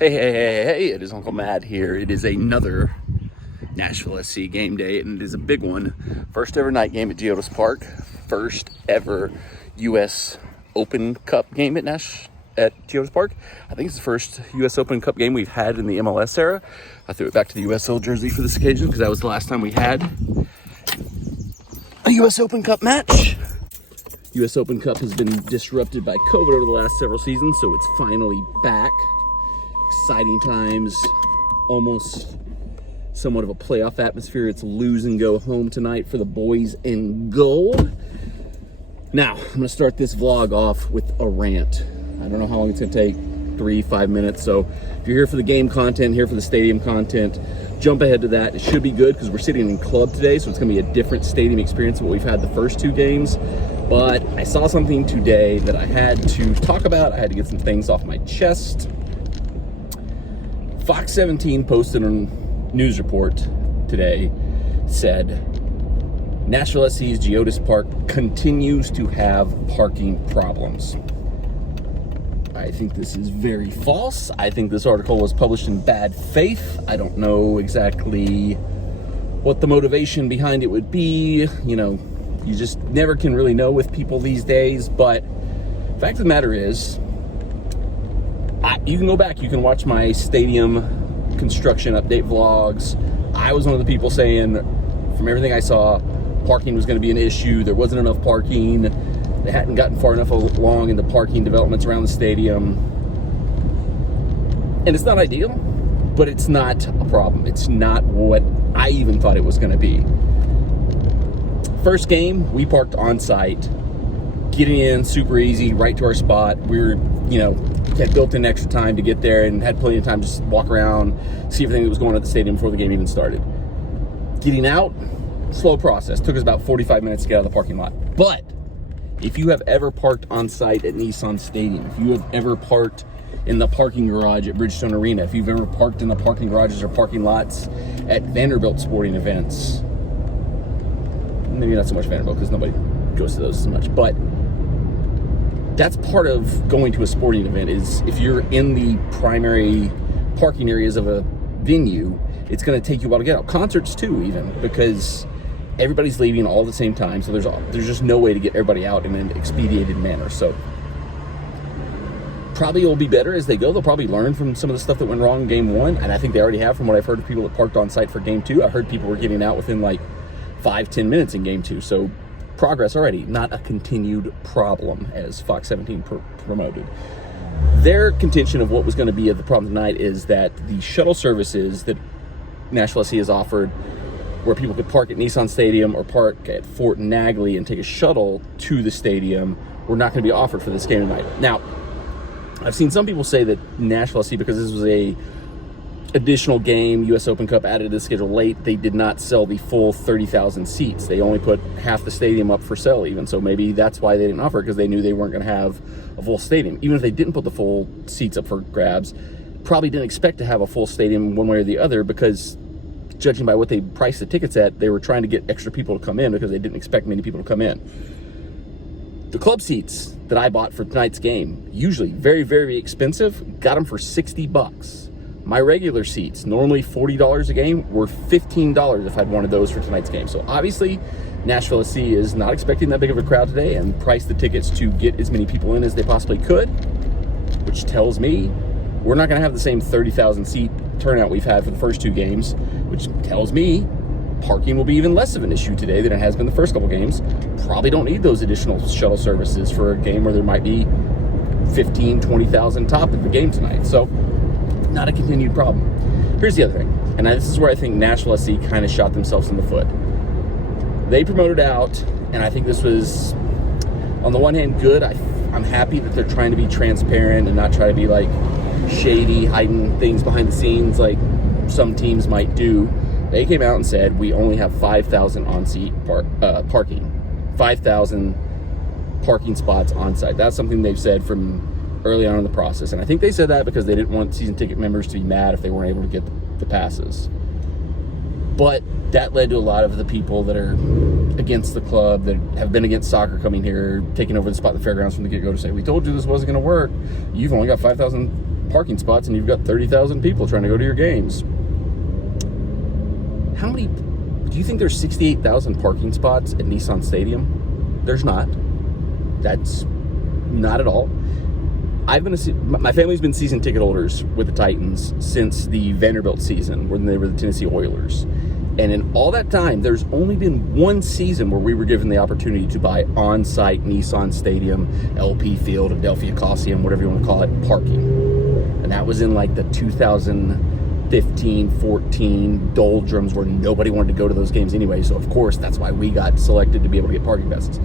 Hey, it is Uncle Matt here. It is another Nashville SC game day, and it is a big one. First ever night game at GEODIS Park. First ever U.S. Open Cup game at GEODIS Park. I think it's the first U.S. Open Cup game we've had in the MLS era. I threw it back to the USL jersey for this occasion because that was the last time we had a U.S. Open Cup match. U.S. Open Cup has been disrupted by COVID over the last several seasons, so it's finally back. Exciting times, almost somewhat of a playoff atmosphere. It's lose and go home tonight for the boys in gold. Now, I'm going to start this vlog off with a rant. I don't know how long it's going to take, 3-5 minutes. So if you're here for the game content, here for the stadium content, jump ahead to that. It should be good because we're sitting in club today, so it's going to be a different stadium experience than what we've had the first two games. But I saw something today that I had to talk about. I had to get some things off my chest. Fox 17 posted a news report today, said Nashville SC's GEODIS Park continues to have parking problems. I think this is very false. I think this article was published in bad faith. I don't know exactly what the motivation behind it would be. You know, you just never can really know with people these days. But the fact of the matter is, you can go back, you can watch my stadium construction update vlogs. I was one of the people saying, from everything I saw, parking was going to be an issue. There wasn't enough parking. They hadn't gotten far enough along in the parking developments around the stadium. And it's not ideal, but it's not a problem. It's not what I even thought it was going to be. First game, we parked on site. Getting in super easy, right to our spot. We were, had built in extra time to get there and had plenty of time to just walk around, see everything that was going on at the stadium before the game even started. Getting out, slow process. Took us about 45 minutes to get out of the parking lot. But if you have ever parked on site at Nissan Stadium, if you have ever parked in the parking garage at Bridgestone Arena, if you've ever parked in the parking garages or parking lots at Vanderbilt sporting events, maybe not so much Vanderbilt because nobody goes to those as much, but that's part of going to a sporting event. Is if you're in the primary parking areas of a venue, it's going to take you a while to get out. Concerts too, even, because everybody's leaving all at the same time, so there's just no way to get everybody out in an expedited manner. So probably it'll be better as they go. They'll probably learn from some of the stuff that went wrong in game one, and I think they already have from what I've heard of people that parked on site for game two. I heard people were getting out within like 5-10 minutes in game two. So progress already, not a continued problem, as Fox 17 promoted. Their contention of what was going to be the problem tonight is that the shuttle services that Nashville SC has offered, where people could park at Nissan Stadium or park at Fort Nagley and take a shuttle to the stadium, were not going to be offered for this game tonight. Now, I've seen some people say that Nashville SC, because this was a additional game, U.S. Open Cup added to the schedule late, they did not sell the full 30,000 seats. They only put half the stadium up for sale even. So maybe that's why they didn't offer it, because they knew they weren't going to have a full stadium. Even if they didn't put the full seats up for grabs, probably didn't expect to have a full stadium one way or the other, because judging by what they priced the tickets at, they were trying to get extra people to come in because they didn't expect many people to come in. The club seats that I bought for tonight's game, usually very, very expensive, got them for $60. My regular seats, normally $40 a game, were $15 if I'd wanted those for tonight's game. So obviously, Nashville SC is not expecting that big of a crowd today and priced the tickets to get as many people in as they possibly could, which tells me we're not going to have the same 30,000 seat turnout we've had for the first two games, which tells me parking will be even less of an issue today than it has been the first couple games. Probably don't need those additional shuttle services for a game where there might be 15, 20,000 top at the game tonight. So not a continued problem. Here's the other thing, and this is where I think Nashville SC kind of shot themselves in the foot. They promoted out, and I think this was, on the one hand, good. I'm happy that they're trying to be transparent and not try to be like shady, hiding things behind the scenes like some teams might do. They came out and said, we only have 5,000 on-seat parking. 5,000 parking spots on site. That's something they've said from early on in the process. And I think they said that because they didn't want season ticket members to be mad if they weren't able to get the passes. But that led to a lot of the people that are against the club, that have been against soccer coming here, taking over the spot at the fairgrounds from the get-go to say, we told you this wasn't going to work. You've only got 5,000 parking spots and you've got 30,000 people trying to go to your games. How many, do you think there's 68,000 parking spots at Nissan Stadium? There's not. That's not at all. My family's been season ticket holders with the Titans since the Vanderbilt season when they were the Tennessee Oilers. And in all that time, there's only been one season where we were given the opportunity to buy on-site Nissan Stadium, LP Field, Adelphia Coliseum, whatever you want to call it, parking. And that was in like the 2015-14 doldrums where nobody wanted to go to those games anyway. So of course, that's why we got selected to be able to get parking passes.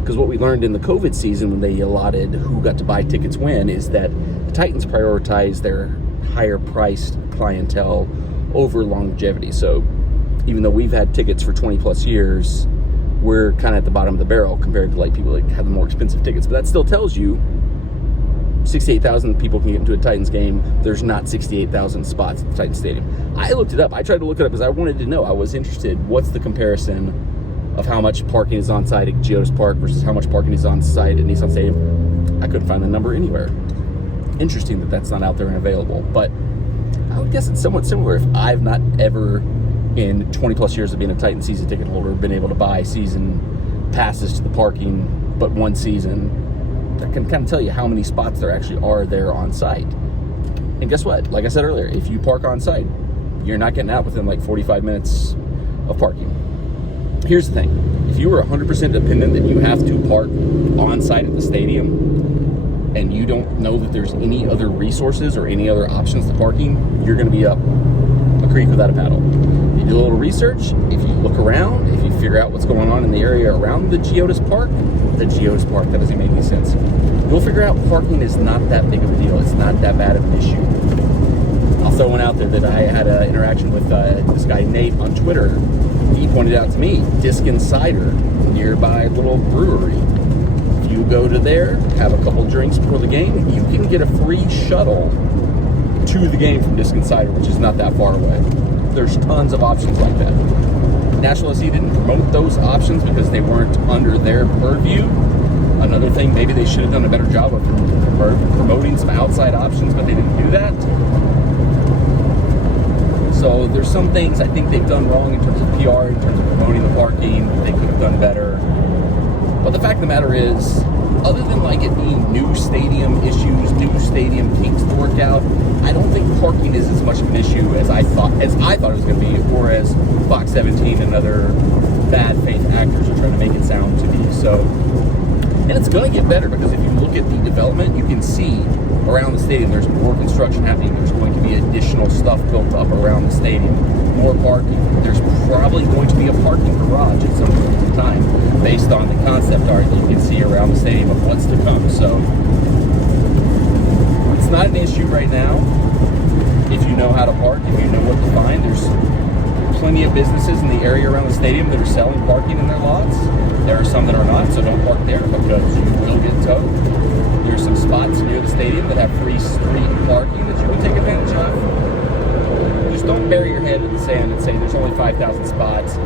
Because what we learned in the COVID season when they allotted who got to buy tickets when is that the Titans prioritize their higher priced clientele over longevity. So even though we've had tickets for 20 plus years, we're kind of at the bottom of the barrel compared to like people that have the more expensive tickets. But that still tells you 68,000 people can get into a Titans game. There's not 68,000 spots at the Titans Stadium. I looked it up. I tried to look it up because I wanted to know. I was interested. What's the comparison of how much parking is on site at GEODIS Park versus how much parking is on site at Nissan Stadium? I couldn't find the number anywhere. Interesting that that's not out there and available. But I would guess it's somewhat similar if I've not ever, in 20 plus years of being a Titan season ticket holder, been able to buy season passes to the parking but one season. That can kind of tell you how many spots there actually are there on site. And guess what? Like I said earlier, if you park on site, you're not getting out within like 45 minutes of parking. Here's the thing. If you were 100% dependent that you have to park on site at the stadium and you don't know that there's any other resources or any other options to parking, you're going to be up a creek without a paddle. You do a little research, if you look around, if you figure out what's going on in the area around the GEODIS Park, that doesn't make any sense. You'll figure out parking is not that big of a deal. It's not that bad of an issue. I'll throw one out there that I had an interaction with this guy Nate on Twitter. He pointed out to me, Disc and Cider, nearby little brewery. If you go to there, have a couple drinks before the game, you can get a free shuttle to the game from Disc and Cider, which is not that far away. There's tons of options like that. Nashville SC didn't promote those options because they weren't under their purview. Another thing, maybe they should have done a better job of promoting some outside options, but they didn't do that. So there's some things I think they've done wrong in terms of PR, in terms of promoting the parking. They could have done better. But the fact of the matter is, other than like it being new stadium issues, new stadium kinks to work out, I don't think parking is as much of an issue as I thought it was going to be, or as Fox 17 and other bad faith actors are trying to make it sound to be. So, and it's going to get better because if you look at the development, you can see around the stadium there's more construction happening. There's going to be additional stuff built up around the stadium, more parking. There's probably going to be a parking garage at some point in time based on the concept art that you can see around the stadium of what's to come. So it's not an issue right now if you know how to park, if you know what to find. There's plenty of businesses in the area around the stadium that are selling parking in their lots. There are some that are not, so don't park there because you will get towed. There's some spots near the stadium that have free street parking that you can take advantage of. Just don't bury your head in the sand and say there's only 5,000 spots.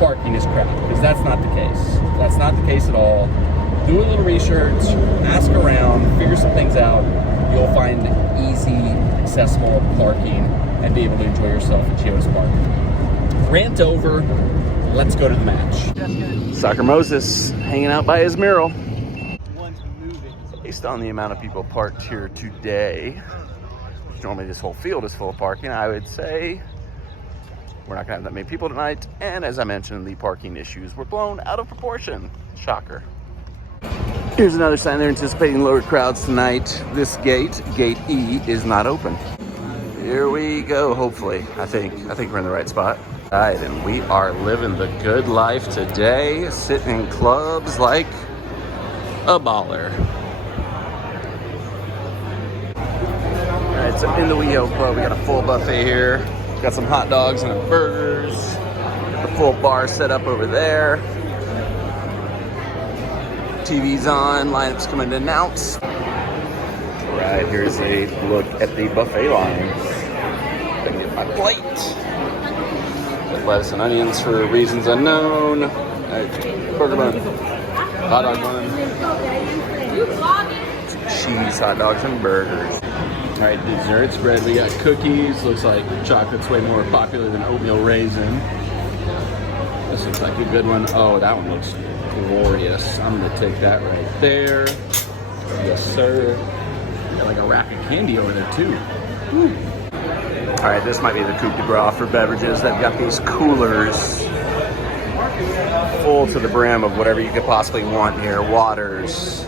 Parking is crap, because that's not the case. That's not the case at all. Do a little research, ask around, figure some things out. You'll find easy, accessible parking and be able to enjoy yourself at GEODIS Park. Rant over. Let's go to the match. Soccer Moses hanging out by his mural. Based on the amount of people parked here today, which normally this whole field is full of parking, I would say we're not going to have that many people tonight. And as I mentioned, the parking issues were blown out of proportion. Shocker. Here's another sign they're anticipating lower crowds tonight. This gate, Gate E, is not open. Here we go, hopefully. I think we're in the right spot. All right, and we are living the good life today, sitting in clubs like a baller. All right, so in the WeHo Club, we got a full buffet here. Got some hot dogs and burgers. The full bar set up over there. TV's on, lineups coming to announce. All right, here's a look at the buffet line. I can get my plate. With lettuce and onions for reasons unknown. Burger bun, hot dog bun, cheese, hot dogs, and burgers. All right, dessert spread. We got cookies. Looks like chocolate's way more popular than oatmeal raisin. This looks like a good one. Oh, that one looks glorious. I'm gonna take that right there. Yes, sir. We got like a rack of candy over there too. Woo. All right, this might be the coup de grace for beverages. They've got these coolers full to the brim of whatever you could possibly want here. Waters,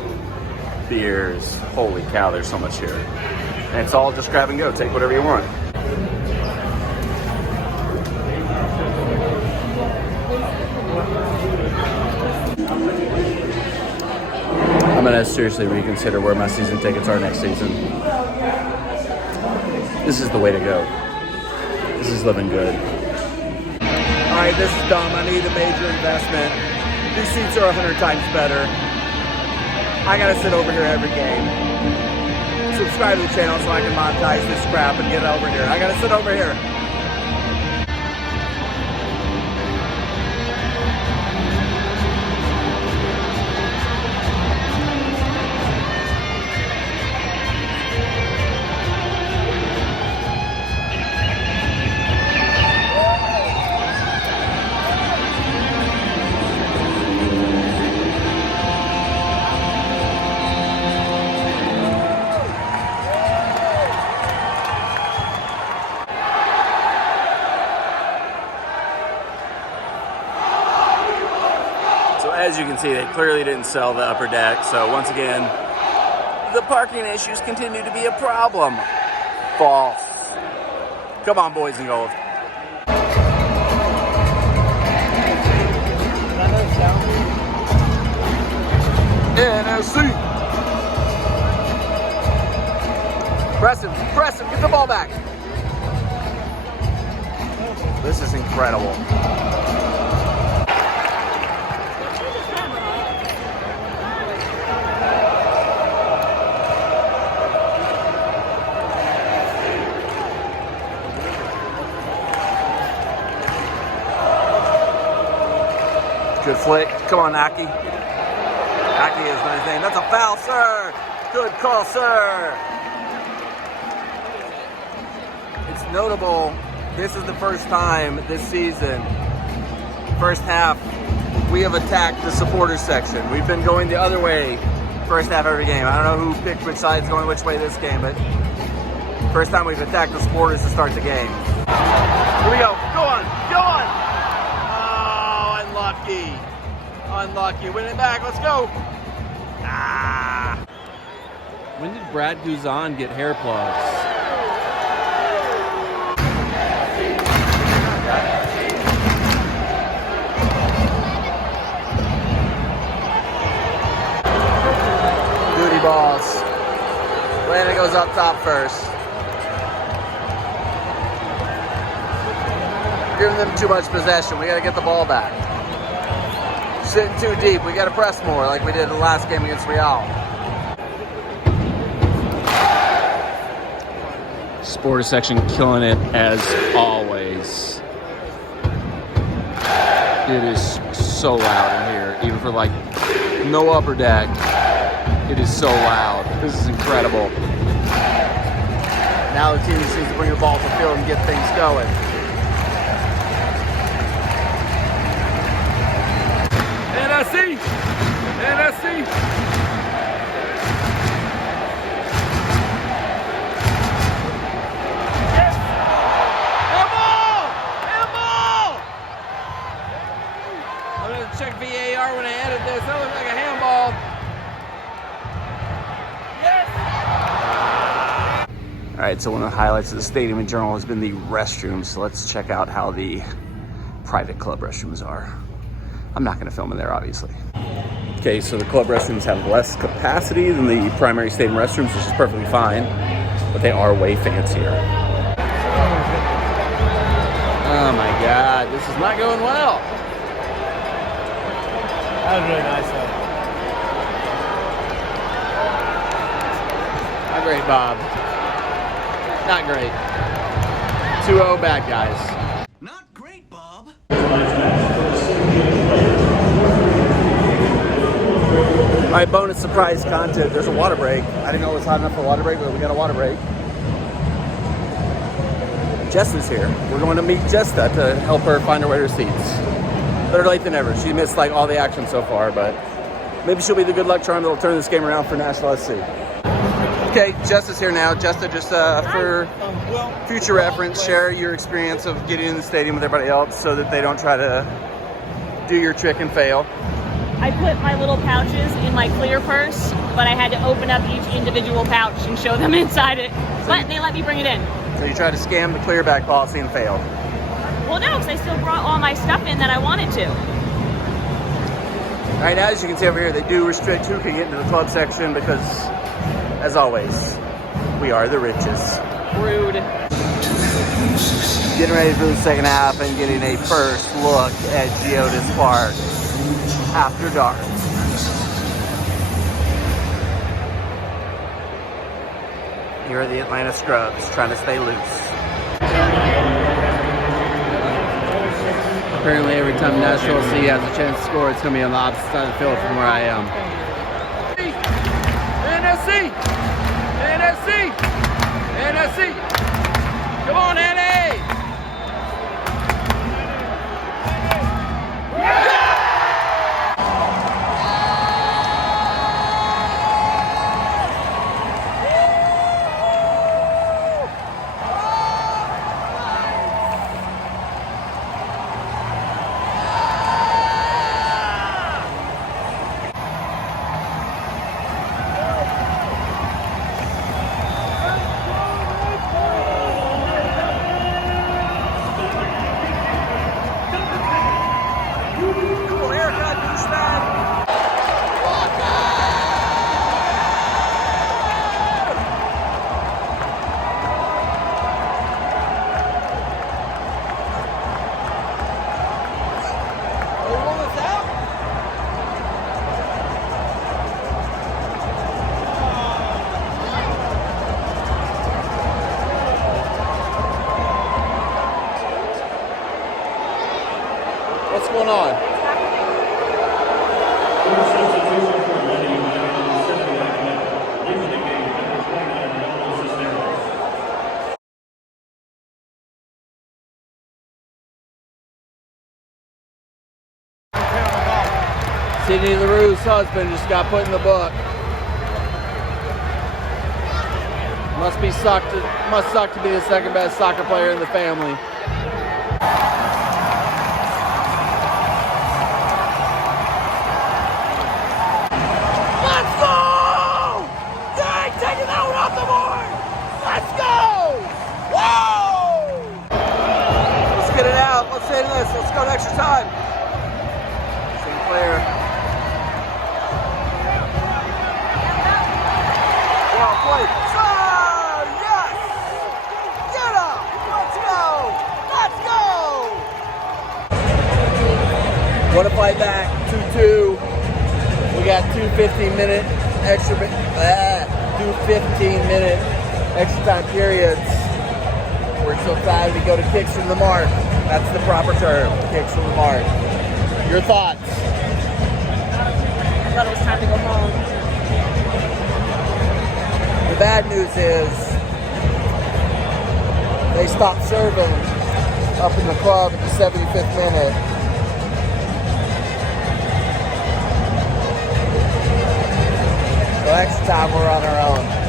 beers. Holy cow, there's so much here. And it's all just grab and go. Take whatever you want. I'm gonna seriously reconsider where my season tickets are next season. This is the way to go. This is living good. All right, this is dumb. I need a major investment. These seats are 100 times better. I gotta sit over here every game. Subscribe to the channel so I can monetize this crap and get it over here. I gotta sit over here. As you can see, they clearly didn't sell the upper deck, so once again, the parking issues continue to be a problem. False. Come on, boys in gold. NSC. Press him, get the ball back. This is incredible. Good flick. Come on, Aki. Aki is my name. That's a foul, sir. Good call, sir. It's notable. This is the first time this season, first half, we have attacked the supporters section. We've been going the other way first half every game. I don't know who picked which side's going which way this game, but first time we've attacked the supporters to start the game. Here we go. Go on. Go on. Unlucky. Unlucky. Win it back. Let's go. Ah. When did Brad Guzan get hair plugs? Duty balls. Landon goes up top first. Giving them too much possession. We got to get the ball back. Sitting too deep. We got to press more like we did the last game against Real. Sports section killing it as always. It is so loud in here, even for like no upper deck. It is so loud. This is incredible. Now the team just needs to bring the ball to the field and get things going. NSC! NSC! Yes! Handball! Handball! I'm going to check VAR when I edit this. That looks like a handball. Yes! All right, so one of the highlights of the Stadium and Journal has been the restrooms. So let's check out how the private club restrooms are. I'm not going to film in there, obviously. Okay, so the club restrooms have less capacity than the primary stadium restrooms, which is perfectly fine, but they are way fancier. Oh my God, this is not going well. That was really nice, though. Not great, Bob. Not great. 2-0 bad guys. Not great, Bob. All right, bonus surprise content. There's a water break. I didn't know it was hot enough for a water break, but we got a water break. Jessa's here. We're going to meet Jessa to help her find her way to her seats. Better late than never. She missed like all the action so far, but maybe she'll be the good luck charm that'll turn this game around for Nashville SC. Okay, Jessa's here now. Jessa, just for future reference, share your experience of getting in the stadium with everybody else so that they don't try to do your trick and fail. I put my little pouches in my clear purse, but I had to open up each individual pouch and show them inside it. But they let me bring it in. So you tried to scam the clear bag policy and failed. Well, no, because I still brought all my stuff in that I wanted to. All right, now as you can see over here, they do restrict who can get into the club section because, as always, we are the richest. Rude. Getting ready for the second half and getting a first look at GEODIS Park after dark. Here are the Atlanta Scrubs trying to stay loose. Apparently every time Nashville SC has a chance to score, it's going to be on the opposite side of the field from where I am. NSC! NSC! NSC! Come on, NA! What's going on? Sidney LaRue's husband just got put in the book. Must suck to be the second best soccer player in the family. Let's go to extra time. Sinclair. Well played. Oh, yes! Get up! Let's go! Let's go! What a fight back. 2-2. We got two 15-minute extra, 15-minute extra time periods. We're so excited to go to kicks from the mark. That's the proper term, kicks from the mark. Your thoughts? I thought it was time to go home. The bad news is they stopped serving up in the club at the 75th minute. So extra time we're on our own.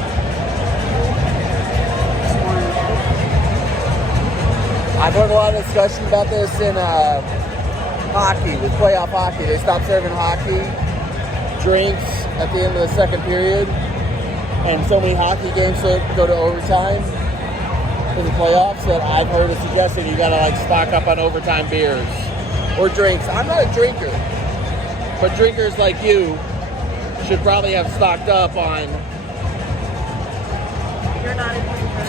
I've heard a lot of discussion about this in hockey, with playoff hockey. They stopped serving hockey drinks at the end of the second period, and so many hockey games go to overtime in the playoffs that I've heard it suggested you gotta like stock up on overtime beers or drinks. I'm not a drinker, but drinkers like you should probably have stocked up on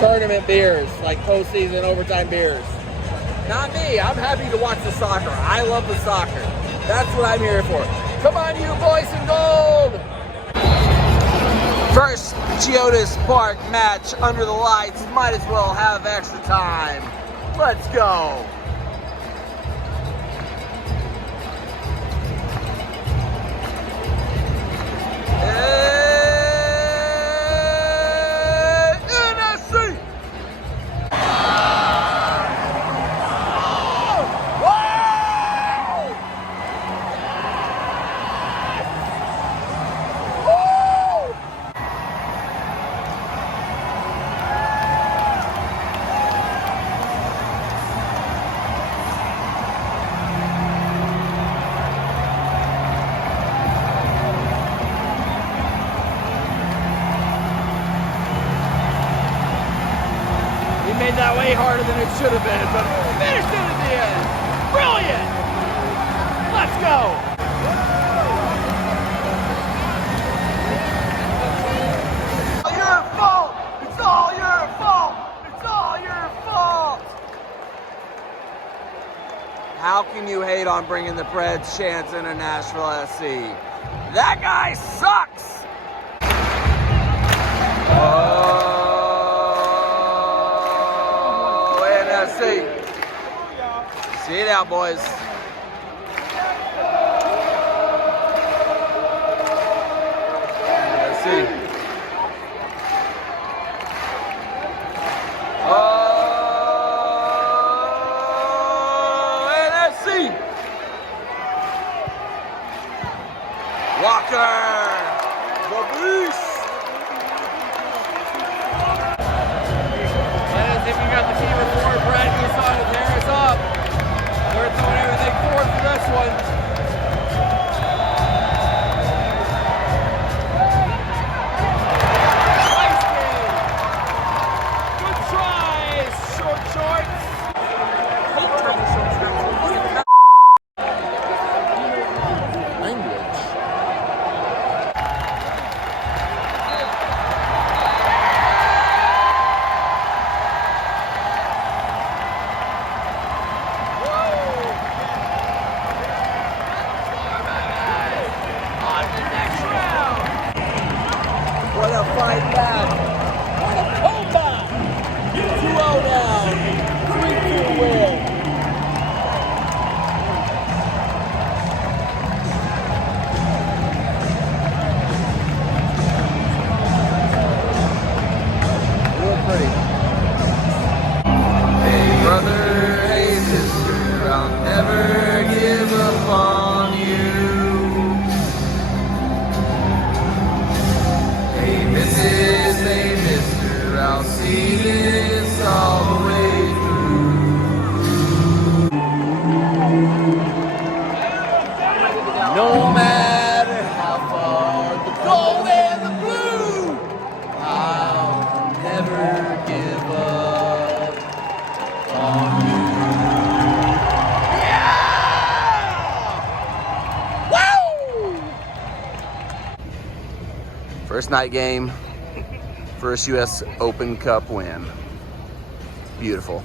tournament beers, like postseason overtime beers. Not me. I'm happy to watch the soccer. I love the soccer. That's what I'm here for. Come on, you boys in gold! First GEODIS Park match under the lights. Might as well have extra time. Let's go. NSC! made that way harder than it should have been, but finished it at the end. Brilliant. Let's go. Your fault. It's all your fault. It's all your fault. How can you hate on bringing the Preds chance into Nashville SC? That guy sucks. Oh, NFC. See it out, boys. NFC. Oh, NFC. Walker. The beast. If you got the team with forward, Brad, you saw it there, it's up. We're throwing everything forward for this one. Nice game. Good tries, short shorts. Language. What a fight back. What a comeback. 2-0 down. 3-2 win. Real pretty. Hey brother, hey sister, I'll never give up on you. Hey Mrs., hey mister, I'll see this all the way through. No matter how far the gold and the blue, I'll never give up on you. Yeah! Woo! First night game, first US Open Cup win. Beautiful.